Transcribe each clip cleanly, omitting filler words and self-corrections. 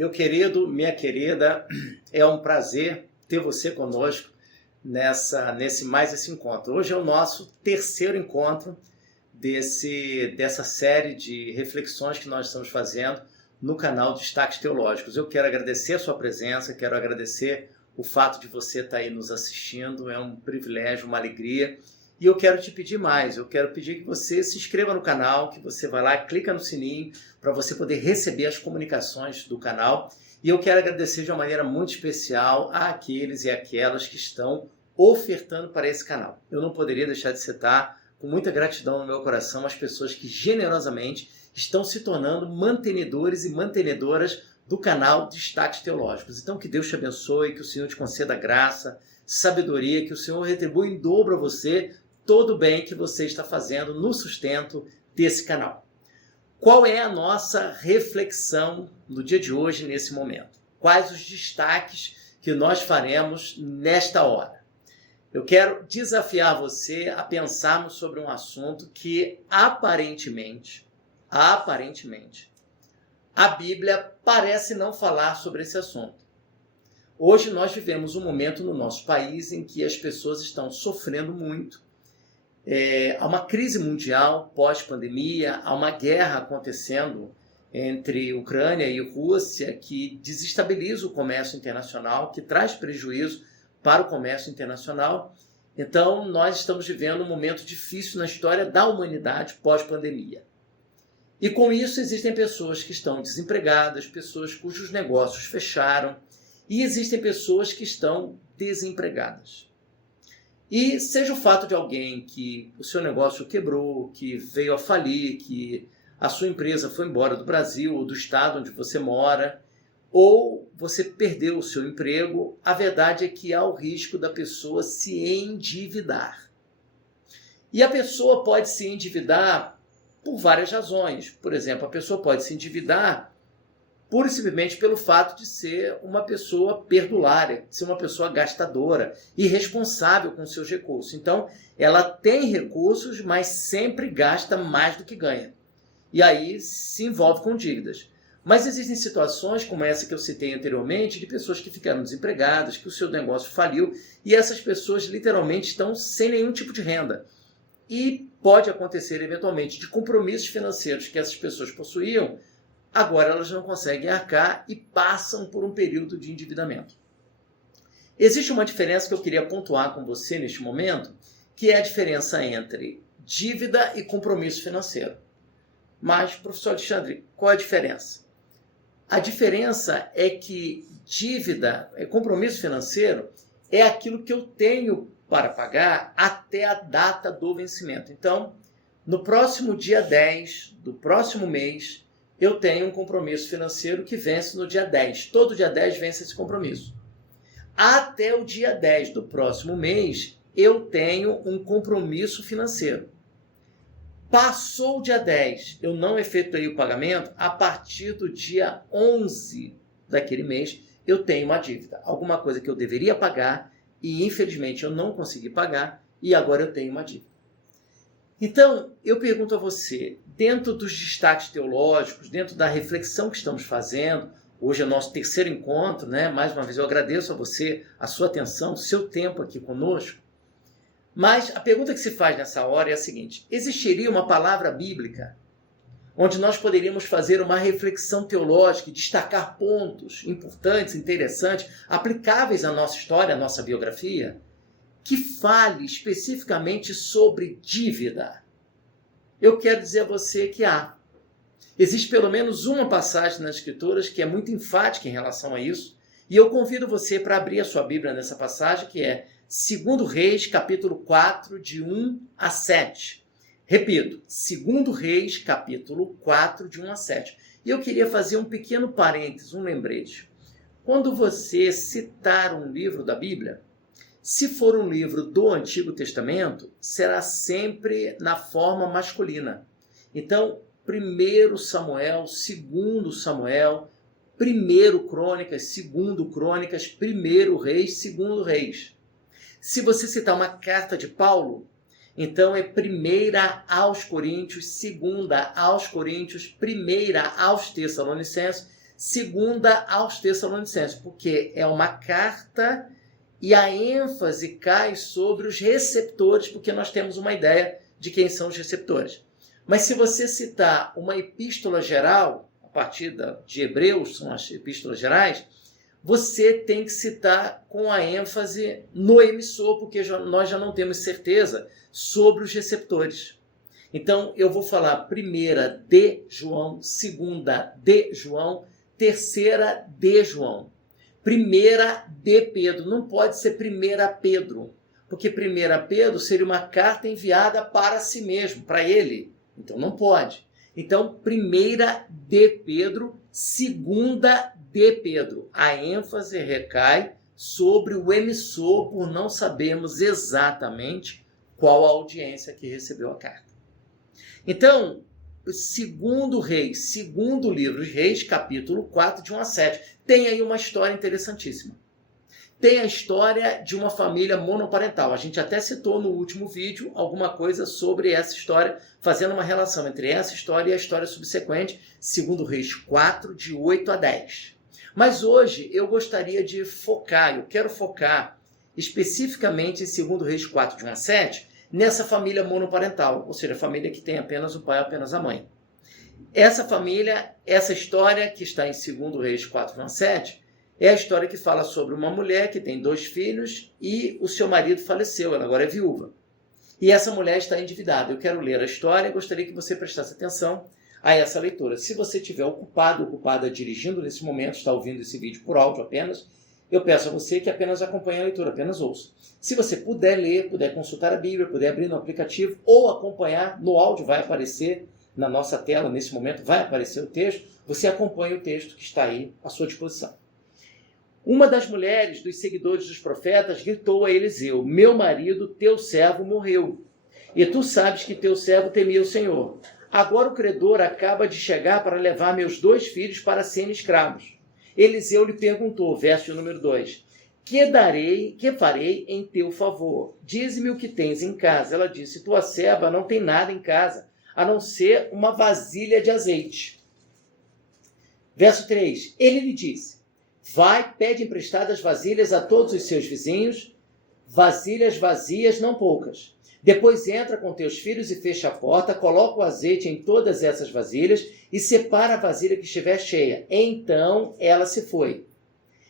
Meu querido, minha querida, é um prazer ter você conosco nesse encontro. Hoje é o nosso terceiro encontro dessa série de reflexões que nós estamos fazendo no canal Destaques Teológicos. Eu quero agradecer a sua presença, quero agradecer o fato de você estar aí nos assistindo, é um privilégio, uma alegria. E eu quero te pedir mais, eu quero pedir que você se inscreva no canal, que você vá lá, clica no sininho para você poder receber as comunicações do canal. E eu quero agradecer de uma maneira muito especial àqueles e aquelas que estão ofertando para esse canal. Eu não poderia deixar de citar, com muita gratidão no meu coração, as pessoas que generosamente estão se tornando mantenedores e mantenedoras do canal Destaques Teológicos. Então que Deus te abençoe, que o Senhor te conceda graça, sabedoria, que o Senhor retribua em dobro a você todo o bem que você está fazendo no sustento desse canal. Qual é a nossa reflexão no dia de hoje, nesse momento? Quais os destaques que nós faremos nesta hora? Eu quero desafiar você a pensarmos sobre um assunto que aparentemente, a Bíblia parece não falar sobre esse assunto. Hoje nós vivemos um momento no nosso país em que as pessoas estão sofrendo muito. Há uma crise mundial pós-pandemia, há uma guerra acontecendo entre Ucrânia e Rússia que desestabiliza o comércio internacional, que traz prejuízo para o comércio internacional. Então, nós estamos vivendo um momento difícil na história da humanidade pós-pandemia. E com isso existem pessoas que estão desempregadas, pessoas cujos negócios fecharam, e existem pessoas que estão desempregadas. E seja o fato de alguém que o seu negócio quebrou, que veio a falir, que a sua empresa foi embora do Brasil ou do estado onde você mora, ou você perdeu o seu emprego, a verdade é que há o risco da pessoa se endividar. E a pessoa pode se endividar por várias razões. Por exemplo, a pessoa pode se endividar pura e simplesmente pelo fato de ser uma pessoa perdulária, de ser uma pessoa gastadora, irresponsável com seus recursos. Então, ela tem recursos, mas sempre gasta mais do que ganha. E aí se envolve com dívidas. Mas existem situações como essa que eu citei anteriormente, de pessoas que ficaram desempregadas, que o seu negócio faliu, e essas pessoas literalmente estão sem nenhum tipo de renda. E pode acontecer, eventualmente, de compromissos financeiros que essas pessoas possuíam, agora elas não conseguem arcar e passam por um período de endividamento. Existe uma diferença que eu queria pontuar com você neste momento, que é a diferença entre dívida e compromisso financeiro. Mas, professor Alexandre, qual é a diferença? A diferença é que dívida, compromisso financeiro, é aquilo que eu tenho para pagar até a data do vencimento. Então, no próximo dia 10 do próximo mês, eu tenho um compromisso financeiro que vence no dia 10. Todo dia 10 vence esse compromisso. Até o dia 10 do próximo mês, eu tenho um compromisso financeiro. Passou o dia 10, eu não efetuei o pagamento, a partir do dia 11 daquele mês, eu tenho uma dívida. Alguma coisa que eu deveria pagar e, infelizmente, eu não consegui pagar e agora eu tenho uma dívida. Então, eu pergunto a você, dentro dos destaques teológicos, dentro da reflexão que estamos fazendo, hoje é o nosso terceiro encontro, né? Mais uma vez eu agradeço a você, a sua atenção, o seu tempo aqui conosco. Mas a pergunta que se faz nessa hora é a seguinte: existiria uma palavra bíblica onde nós poderíamos fazer uma reflexão teológica e destacar pontos importantes, interessantes, aplicáveis à nossa história, à nossa biografia, que fale especificamente sobre dívida? Eu quero dizer a você que há. Existe pelo menos uma passagem nas Escrituras que é muito enfática em relação a isso, e eu convido você para abrir a sua Bíblia nessa passagem, que é 2 Reis, capítulo 4, de 1 a 7. Repito, 2 Reis, capítulo 4, de 1 a 7. E eu queria fazer um pequeno parênteses, um lembrete. Quando você citar um livro da Bíblia, se for um livro do Antigo Testamento, será sempre na forma masculina. Então, 1 Samuel, 2 Samuel, 1 Crônicas, 2 Crônicas, 1 Reis, 2 Reis. Se você citar uma carta de Paulo, então é 1 aos Coríntios, 2 aos Coríntios, 1 aos Tessalonicenses, segunda aos Tessalonicenses, porque é uma carta e a ênfase cai sobre os receptores, porque nós temos uma ideia de quem são os receptores. Mas se você citar uma epístola geral, a partir de Hebreus, são as epístolas gerais, você tem que citar com a ênfase no emissor, porque nós já não temos certeza sobre os receptores. Então, eu vou falar primeira de João, segunda de João, terceira de João. Primeira de Pedro, não pode ser primeira Pedro, porque primeira Pedro seria uma carta enviada para si mesmo, para ele. Então, não pode. Então, primeira de Pedro, segunda de Pedro. A ênfase recai sobre o emissor por não sabermos exatamente qual a audiência que recebeu a carta. Então, segundo Reis, segundo livro de Reis, capítulo 4, de 1 a 7, tem aí uma história interessantíssima. Tem a história de uma família monoparental. A gente até citou no último vídeo alguma coisa sobre essa história, fazendo uma relação entre essa história e a história subsequente, segundo Reis 4, de 8 a 10. Mas hoje eu gostaria de focar, eu quero focar especificamente em segundo Reis 4, de 1 a 7, nessa família monoparental, ou seja, a família que tem apenas o pai e apenas a mãe. Essa família, essa história que está em segundo Reis 4, de 1 a 7, é a história que fala sobre uma mulher que tem 2 filhos e o seu marido faleceu, ela agora é viúva. E essa mulher está endividada. Eu quero ler a história e gostaria que você prestasse atenção a essa leitura. Se você estiver ocupada dirigindo nesse momento, está ouvindo esse vídeo por áudio apenas, eu peço a você que apenas acompanhe a leitura, apenas ouça. Se você puder ler, puder consultar a Bíblia, puder abrir no aplicativo ou acompanhar no áudio, vai aparecer na nossa tela, nesse momento vai aparecer o texto, você acompanha o texto que está aí à sua disposição. Uma das mulheres dos seguidores dos profetas gritou a Eliseu: meu marido, teu servo, morreu. E tu sabes que teu servo temia o Senhor. Agora o credor acaba de chegar para levar meus 2 filhos para serem escravos. Eliseu lhe perguntou, verso número 2, que farei em teu favor? Dize-me o que tens em casa. Ela disse, tua serva não tem nada em casa, a não ser uma vasilha de azeite. Verso 3, ele lhe disse, vai, pede emprestadas vasilhas a todos os seus vizinhos, vasilhas vazias, não poucas. Depois entra com teus filhos e fecha a porta, coloca o azeite em todas essas vasilhas e separa a vasilha que estiver cheia. Então ela se foi.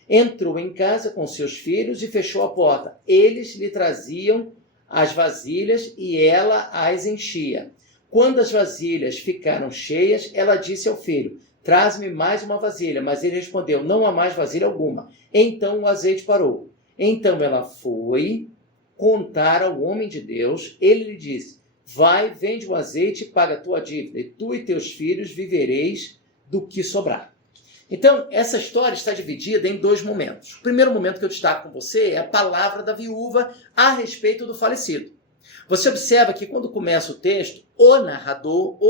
Entrou em casa com seus filhos e fechou a porta. Eles lhe traziam as vasilhas e ela as enchia. Quando as vasilhas ficaram cheias, ela disse ao filho, traz-me mais uma vasilha. Mas ele respondeu, não há mais vasilha alguma. Então o azeite parou. Então ela foi contar ao homem de Deus. Ele lhe disse, vai, vende o azeite e paga a tua dívida, e tu e teus filhos vivereis do que sobrar. Então, essa história está dividida em 2 momentos. O primeiro momento que eu destaco com você é a palavra da viúva a respeito do falecido. Você observa que quando começa o texto, o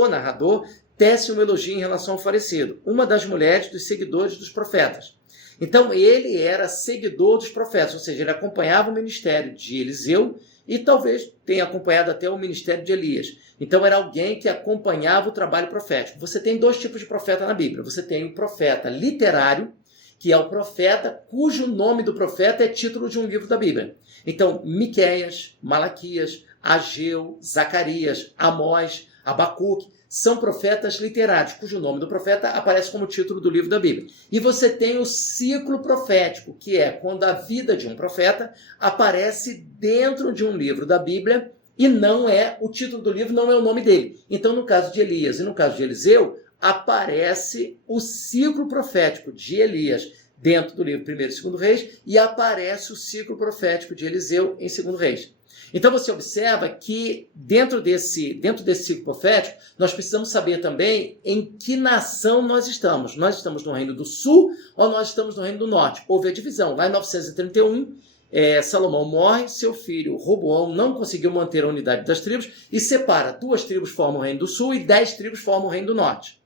narrador tece um elogio em relação ao falecido, uma das mulheres dos seguidores dos profetas. Então, ele era seguidor dos profetas, ou seja, ele acompanhava o ministério de Eliseu e talvez tenha acompanhado até o ministério de Elias. Então, era alguém que acompanhava o trabalho profético. Você tem 2 tipos de profeta na Bíblia. Você tem o profeta literário, que é o profeta cujo nome do profeta é título de um livro da Bíblia. Então, Miqueias, Malaquias, Ageu, Zacarias, Amós, Abacuque, são profetas literários, cujo nome do profeta aparece como título do livro da Bíblia. E você tem o ciclo profético, que é quando a vida de um profeta aparece dentro de um livro da Bíblia e não é o título do livro, não é o nome dele. Então, no caso de Elias e no caso de Eliseu, aparece o ciclo profético de Elias dentro do livro 1º e 2º Reis e aparece o ciclo profético de Eliseu em 2º Reis. Então você observa que dentro desse ciclo profético, nós precisamos saber também em que nação nós estamos. Nós estamos no Reino do Sul ou nós estamos no Reino do Norte? Houve a divisão. Lá em 931, Salomão morre, seu filho Roboão não conseguiu manter a unidade das tribos e separa. 2 tribos formam o Reino do Sul e 10 tribos formam o Reino do Norte.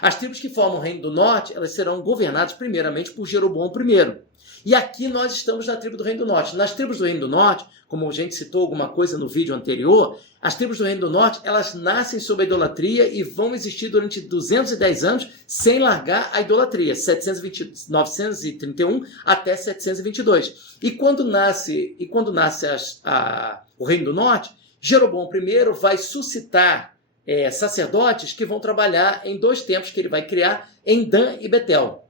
As tribos que formam o Reino do Norte, elas serão governadas primeiramente por Jeroboão I. E aqui nós estamos na tribo do Reino do Norte. Nas tribos do Reino do Norte, como a gente citou alguma coisa no vídeo anterior, as tribos do Reino do Norte, elas nascem sob a idolatria e vão existir durante 210 anos sem largar a idolatria, 931 até 722. E quando nasce o Reino do Norte, Jeroboão I vai suscitar sacerdotes que vão trabalhar em 2 templos que ele vai criar em Dan e Betel.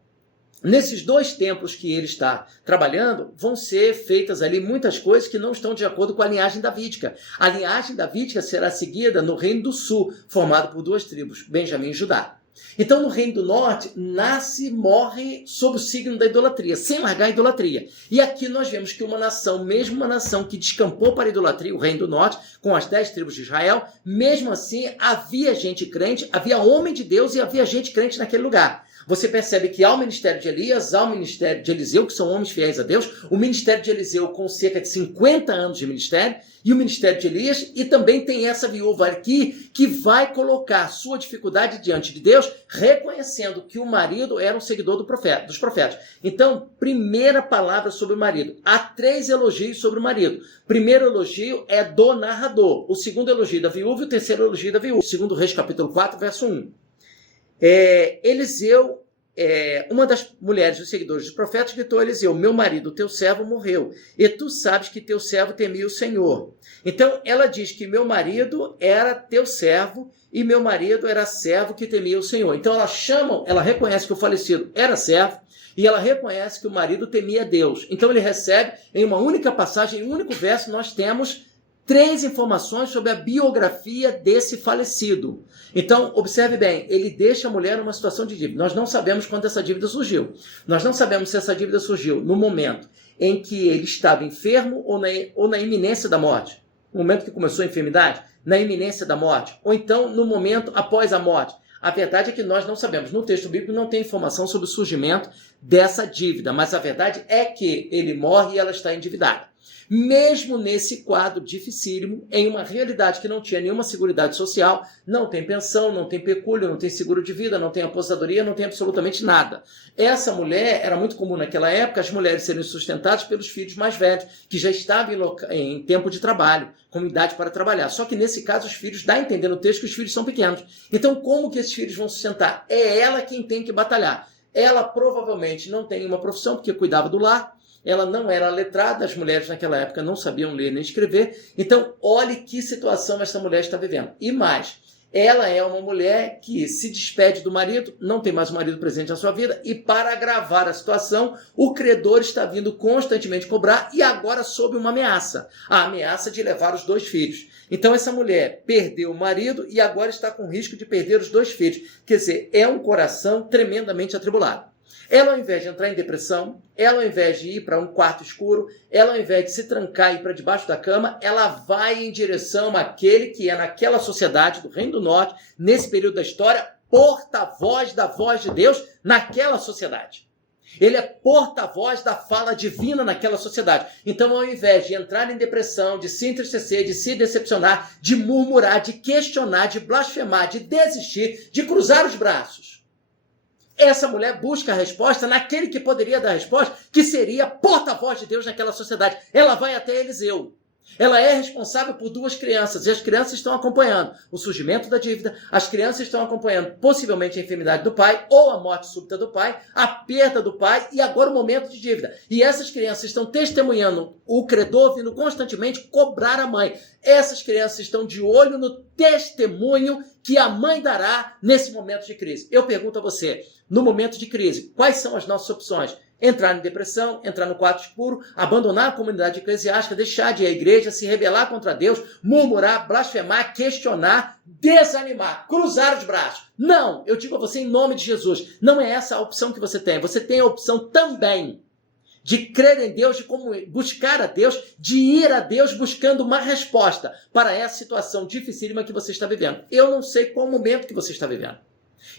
Nesses 2 templos que ele está trabalhando, vão ser feitas ali muitas coisas que não estão de acordo com a linhagem davídica. A linhagem davídica será seguida no Reino do Sul, formado por 2 tribos, Benjamim e Judá. Então, no Reino do Norte, nasce e morre sob o signo da idolatria, sem largar a idolatria. E aqui nós vemos que uma nação, mesmo uma nação que descampou para a idolatria, o Reino do Norte, com as 10 tribos de Israel, mesmo assim havia gente crente, havia homem de Deus e havia gente crente naquele lugar. Você percebe que há o ministério de Elias, há o ministério de Eliseu, que são homens fiéis a Deus, o ministério de Eliseu com cerca de 50 anos de ministério, e o ministério de Elias, e também tem essa viúva aqui que vai colocar sua dificuldade diante de Deus, reconhecendo que o marido era um seguidor dos profetas. Então, primeira palavra sobre o marido. Há 3 elogios sobre o marido. Primeiro elogio é do narrador, o segundo elogio da viúva e o terceiro elogio da viúva. Segundo Reis, capítulo 4, verso 1. Eliseu, uma das mulheres dos seguidores dos profetas, gritou a Eliseu: meu marido, teu servo, morreu, e tu sabes que teu servo temia o Senhor. Então, ela diz que meu marido era teu servo, e meu marido era servo que temia o Senhor. Então, ela reconhece que o falecido era servo, e ela reconhece que o marido temia Deus. Então, ele recebe, em uma única passagem, em um único verso, nós temos 3 informações sobre a biografia desse falecido. Então, observe bem, ele deixa a mulher numa situação de dívida. Nós não sabemos quando essa dívida surgiu. Nós não sabemos se essa dívida surgiu no momento em que ele estava enfermo ou na iminência da morte. No momento que começou a enfermidade, na iminência da morte. Ou então, no momento após a morte. A verdade é que nós não sabemos. No texto bíblico não tem informação sobre o surgimento dessa dívida. Mas a verdade é que ele morre e ela está endividada. Mesmo nesse quadro dificílimo, em uma realidade que não tinha nenhuma seguridade social, não tem pensão, não tem pecúlio, não tem seguro de vida, não tem aposentadoria, não tem absolutamente nada. Essa mulher, era muito comum naquela época, as mulheres serem sustentadas pelos filhos mais velhos, que já estavam em tempo de trabalho, com idade para trabalhar. Só que nesse caso os filhos, dá a entender no texto que os filhos são pequenos. Então como que esses filhos vão sustentar? É ela quem tem que batalhar. Ela provavelmente não tem uma profissão, porque cuidava do lar. Ela não era letrada, as mulheres naquela época não sabiam ler nem escrever. Então, olhe que situação essa mulher está vivendo. E mais, ela é uma mulher que se despede do marido, não tem mais o marido presente na sua vida, e para agravar a situação, o credor está vindo constantemente cobrar e agora sob uma ameaça. A ameaça de levar os 2 filhos. Então, essa mulher perdeu o marido e agora está com risco de perder os 2 filhos. Quer dizer, é um coração tremendamente atribulado. Ela, ao invés de entrar em depressão, ela, ao invés de ir para um quarto escuro, ela, ao invés de se trancar e ir para debaixo da cama, ela vai em direção àquele que é, naquela sociedade do Reino do Norte, nesse período da história, porta-voz da voz de Deus naquela sociedade. Ele é porta-voz da fala divina naquela sociedade. Então, ao invés de entrar em depressão, de se entristecer, de se decepcionar, de murmurar, de questionar, de blasfemar, de desistir, de cruzar os braços, essa mulher busca a resposta naquele que poderia dar a resposta, que seria porta-voz de Deus naquela sociedade. Ela vai até Eliseu. Ela é responsável por 2 crianças, e as crianças estão acompanhando o surgimento da dívida, as crianças estão acompanhando possivelmente a enfermidade do pai, ou a morte súbita do pai, a perda do pai, e agora o momento de dívida. E essas crianças estão testemunhando o credor vindo constantemente cobrar a mãe. Essas crianças estão de olho no testemunho que a mãe dará nesse momento de crise. Eu pergunto a você, no momento de crise, quais são as nossas opções? Entrar em depressão, entrar no quarto escuro, abandonar a comunidade eclesiástica, deixar de ir à igreja, se rebelar contra Deus, murmurar, blasfemar, questionar, desanimar, cruzar os braços. Não, eu digo a você em nome de Jesus, não é essa a opção que você tem. Você tem a opção também de crer em Deus, de como buscar a Deus, de ir a Deus buscando uma resposta para essa situação dificílima que você está vivendo. Eu não sei qual momento que você está vivendo.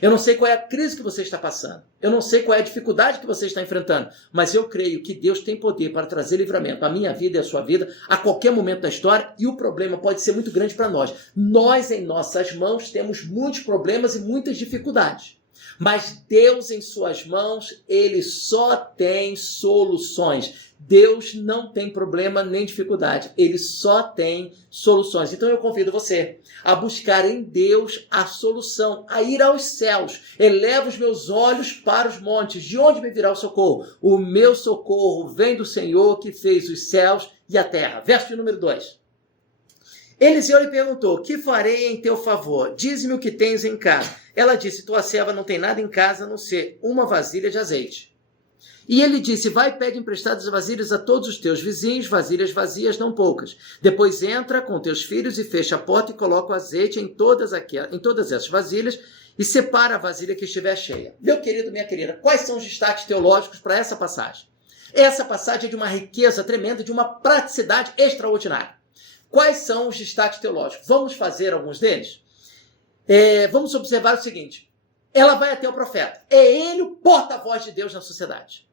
Eu não sei qual é a crise que você está passando. Eu não sei qual é a dificuldade que você está enfrentando. Mas eu creio que Deus tem poder para trazer livramento à minha vida e à sua vida a qualquer momento da história. E o problema pode ser muito grande para nós. Nós, em nossas mãos, temos muitos problemas e muitas dificuldades. Mas Deus, em suas mãos, Ele só tem soluções. Deus não tem problema nem dificuldade. Ele só tem soluções. Então eu convido você a buscar em Deus a solução, a ir aos céus. Eleva os meus olhos para os montes. De onde me virá o socorro? O meu socorro vem do Senhor que fez os céus e a terra. Verso de número 2. Eliseu lhe perguntou: que farei em teu favor? Dize-me o que tens em casa. Ela disse: tua serva não tem nada em casa a não ser uma vasilha de azeite. E ele disse: vai e pede emprestadas vasilhas a todos os teus vizinhos, vasilhas vazias, não poucas. Depois entra com teus filhos e fecha a porta e coloca o azeite em todas essas vasilhas e separa a vasilha que estiver cheia. Meu querido, minha querida, quais são os destaques teológicos para essa passagem? Essa passagem é de uma riqueza tremenda, de uma praticidade extraordinária. Quais são os destaques teológicos? Vamos fazer alguns deles? Vamos observar o seguinte. Ela vai até o profeta. É ele o porta-voz de Deus na sociedade.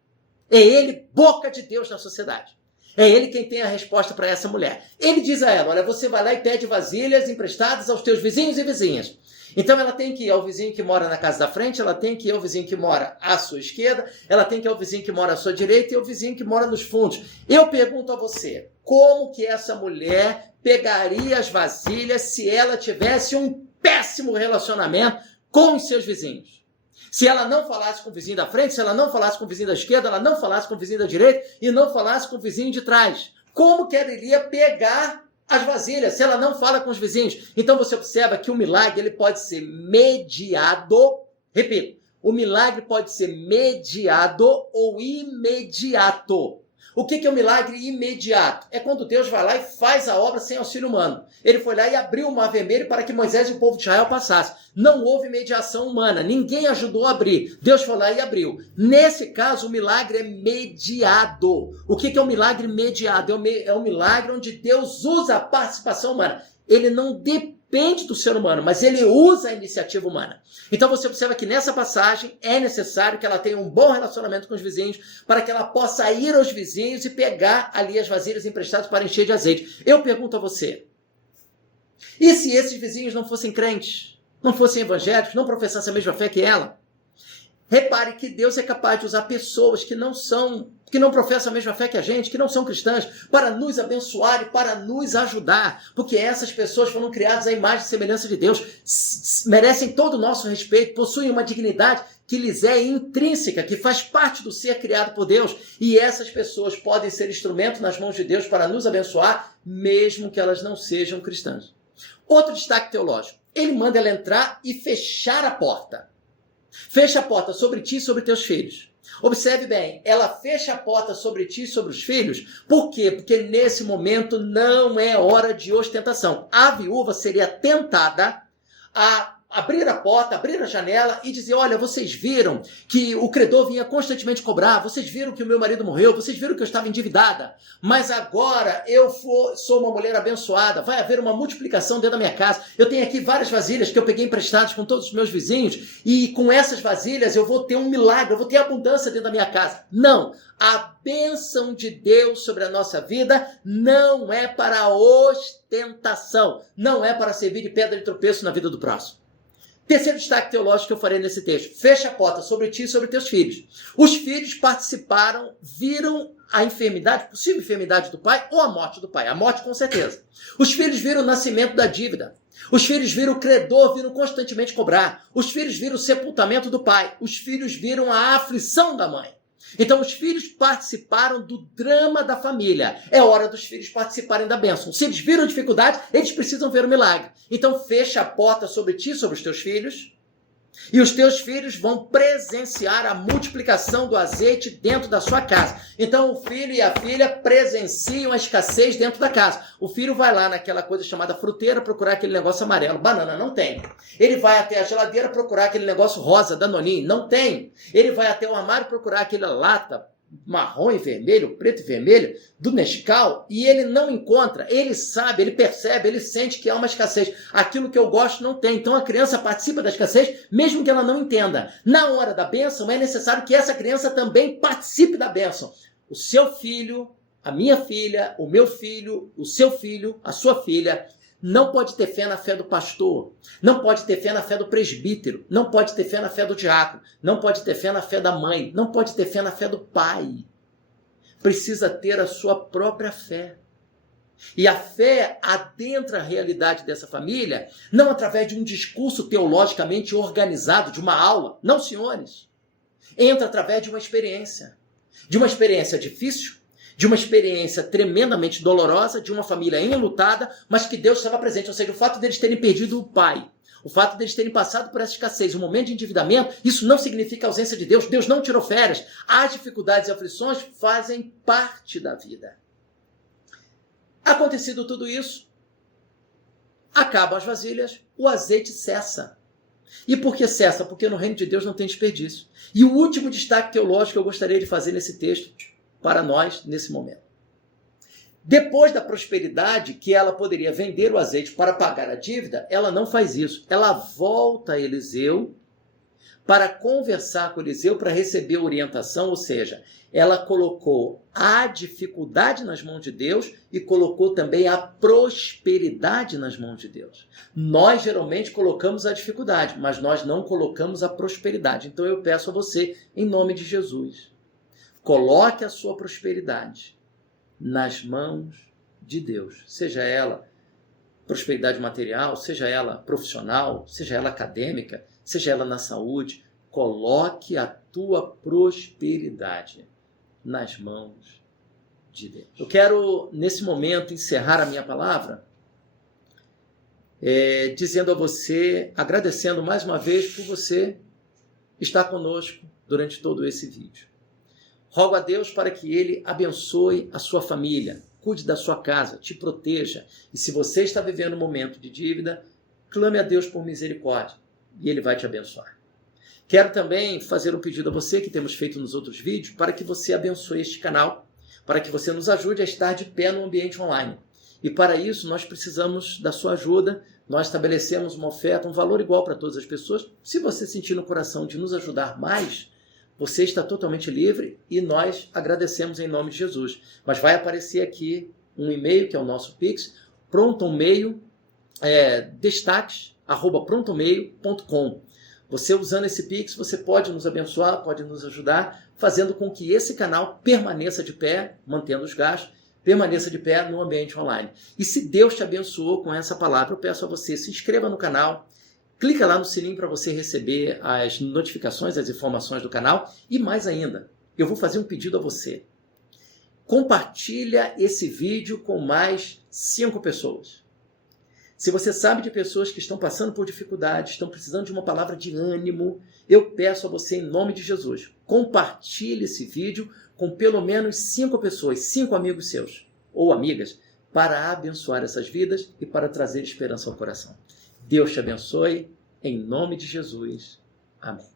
É ele boca de Deus na sociedade. É ele quem tem a resposta para essa mulher. Ele diz a ela: olha, você vai lá e pede vasilhas emprestadas aos teus vizinhos e vizinhas. Então ela tem que ir ao vizinho que mora na casa da frente, ela tem que ir ao vizinho que mora à sua esquerda, ela tem que ir ao vizinho que mora à sua direita e ao vizinho que mora nos fundos. Eu pergunto a você, como que essa mulher pegaria as vasilhas se ela tivesse um péssimo relacionamento com os seus vizinhos? Se ela não falasse com o vizinho da frente, se ela não falasse com o vizinho da esquerda, ela não falasse com o vizinho da direita e não falasse com o vizinho de trás. Como que ela iria pegar as vasilhas se ela não fala com os vizinhos? Então você observa que o milagre ele pode ser mediado, repito, o milagre pode ser mediado ou imediato. O que é um milagre imediato? É quando Deus vai lá e faz a obra sem auxílio humano. Ele foi lá e abriu o mar vermelho para que Moisés e o povo de Israel passassem. Não houve mediação humana, ninguém ajudou a abrir. Deus foi lá e abriu. Nesse caso, o milagre é mediado. O que é um milagre mediado? É um milagre onde Deus usa a participação humana. Ele não depende do ser humano, mas ele usa a iniciativa humana. Então você observa que nessa passagem é necessário que ela tenha um bom relacionamento com os vizinhos para que ela possa ir aos vizinhos e pegar ali as vasilhas emprestadas para encher de azeite. Eu pergunto a você, e se esses vizinhos não fossem crentes, não fossem evangélicos, não professassem a mesma fé que ela? Repare que Deus é capaz de usar pessoas que não professam a mesma fé que a gente, que não são cristãs, para nos abençoar e para nos ajudar, porque essas pessoas foram criadas à imagem e semelhança de Deus, merecem todo o nosso respeito, possuem uma dignidade que lhes é intrínseca, que faz parte do ser criado por Deus, e essas pessoas podem ser instrumento nas mãos de Deus para nos abençoar, mesmo que elas não sejam cristãs. Outro destaque teológico, ele manda ela entrar e fechar a porta. Fecha a porta sobre ti e sobre teus filhos. Observe bem, ela fecha a porta sobre ti e sobre os filhos. Por quê? Porque nesse momento não é hora de ostentação. A viúva seria tentada a abrir a porta, abrir a janela e dizer: olha, vocês viram que o credor vinha constantemente cobrar, vocês viram que o meu marido morreu, vocês viram que eu estava endividada, mas agora eu sou uma mulher abençoada, vai haver uma multiplicação dentro da minha casa, eu tenho aqui várias vasilhas que eu peguei emprestadas com todos os meus vizinhos e com essas vasilhas eu vou ter um milagre, eu vou ter abundância dentro da minha casa. Não! A bênção de Deus sobre a nossa vida não é para ostentação, não é para servir de pedra de tropeço na vida do próximo. Terceiro destaque teológico que eu farei nesse texto: fecha a porta sobre ti e sobre teus filhos. Os filhos participaram, viram a enfermidade, possível enfermidade do pai ou a morte do pai. A morte com certeza. Os filhos viram o nascimento da dívida. Os filhos viram o credor vindo constantemente cobrar. Os filhos viram o sepultamento do pai. Os filhos viram a aflição da mãe. Então os filhos participaram do drama da família. É hora dos filhos participarem da bênção. Se eles viram dificuldade, eles precisam ver o milagre. Então fecha a porta sobre ti e sobre os teus filhos. E os teus filhos vão presenciar a multiplicação do azeite dentro da sua casa. Então o filho e a filha presenciam a escassez dentro da casa. O filho vai lá naquela coisa chamada fruteira procurar aquele negócio amarelo. Banana não tem. Ele vai até a geladeira procurar aquele negócio rosa, Danoninho. Não tem. Ele vai até o armário procurar aquela lata marrom e vermelho, preto e vermelho, do Nescau, e ele não encontra, ele sabe, ele percebe, ele sente que há uma escassez. Aquilo que eu gosto não tem. Então a criança participa da escassez, mesmo que ela não entenda. Na hora da bênção, é necessário que essa criança também participe da bênção. O seu filho, a minha filha, o meu filho, o seu filho, a sua filha, não pode ter fé na fé do pastor, não pode ter fé na fé do presbítero, não pode ter fé na fé do diácono, não pode ter fé na fé da mãe, não pode ter fé na fé do pai. Precisa ter a sua própria fé. E a fé adentra a realidade dessa família, não através de um discurso teologicamente organizado, de uma aula. Não, senhores. Entra através de uma experiência difícil, de uma experiência tremendamente dolorosa, de uma família enlutada, mas que Deus estava presente. Ou seja, o fato deles terem perdido o pai, o fato deles terem passado por essa escassez, um momento de endividamento, isso não significa ausência de Deus. Deus não tirou férias. As dificuldades e aflições fazem parte da vida. Acontecido tudo isso, acabam as vasilhas, o azeite cessa. E por que cessa? Porque no reino de Deus não tem desperdício. E o último destaque teológico que eu gostaria de fazer nesse texto, para nós nesse momento. Depois da prosperidade, que ela poderia vender o azeite para pagar a dívida, ela não faz isso. Ela volta a Eliseu para conversar com Eliseu, para receber orientação, ou seja, ela colocou a dificuldade nas mãos de Deus e colocou também a prosperidade nas mãos de Deus. Nós geralmente colocamos a dificuldade, mas nós não colocamos a prosperidade. Então eu peço a você, em nome de Jesus, coloque a sua prosperidade nas mãos de Deus. Seja ela prosperidade material, seja ela profissional, seja ela acadêmica, seja ela na saúde. Coloque a tua prosperidade nas mãos de Deus. Eu quero, nesse momento, encerrar a minha palavra dizendo a você, agradecendo mais uma vez por você estar conosco durante todo esse vídeo. Rogo a Deus para que Ele abençoe a sua família, cuide da sua casa, te proteja. E se você está vivendo um momento de dívida, clame a Deus por misericórdia e Ele vai te abençoar. Quero também fazer um pedido a você, que temos feito nos outros vídeos, para que você abençoe este canal, para que você nos ajude a estar de pé no ambiente online. E para isso nós precisamos da sua ajuda. Nós estabelecemos uma oferta, um valor igual para todas as pessoas. Se você sentir no coração de nos ajudar mais, você está totalmente livre e nós agradecemos em nome de Jesus. Mas vai aparecer aqui um e-mail, que é o nosso Pix, prontomeio, destaques@prontomeio.com. Você usando esse Pix, você pode nos abençoar, pode nos ajudar, fazendo com que esse canal permaneça de pé, mantendo os gastos, permaneça de pé no ambiente online. E se Deus te abençoou com essa palavra, eu peço a você, se inscreva no canal, clica lá no sininho para você receber as notificações, as informações do canal. E mais ainda, eu vou fazer um pedido a você. Compartilha esse vídeo com mais 5 pessoas. Se você sabe de pessoas que estão passando por dificuldades, estão precisando de uma palavra de ânimo, eu peço a você, em nome de Jesus, compartilhe esse vídeo com pelo menos 5 pessoas, 5 amigos seus ou amigas, para abençoar essas vidas e para trazer esperança ao coração. Deus te abençoe, em nome de Jesus. Amém.